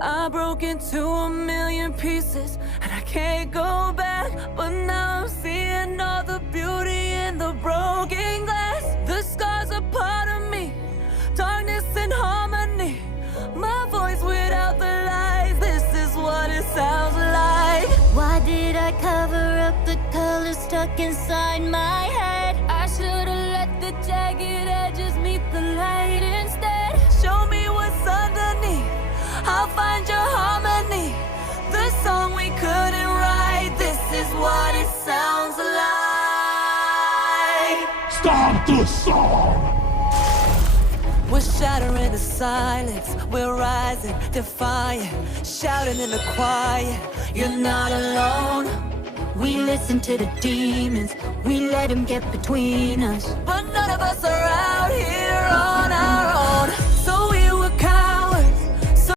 I broke into a million pieces and I can't go back. But now I'm seeing all the beauty in the broken glass. The scars are part of me, darkness and harmony. My voice without the lies, this is what it sounds like. Why did I cover up the colors stuck inside my head? I should've let the jagged edges meet the light instead. Show me what's underneath, I'll find your harmony. The song we couldn't write, this is what it sounds like. Stop the song! We're shattering the silence, we're rising, defiant, shouting in the quiet. You're not alone. We listen to the demons, we let them get between us. But none of us are out here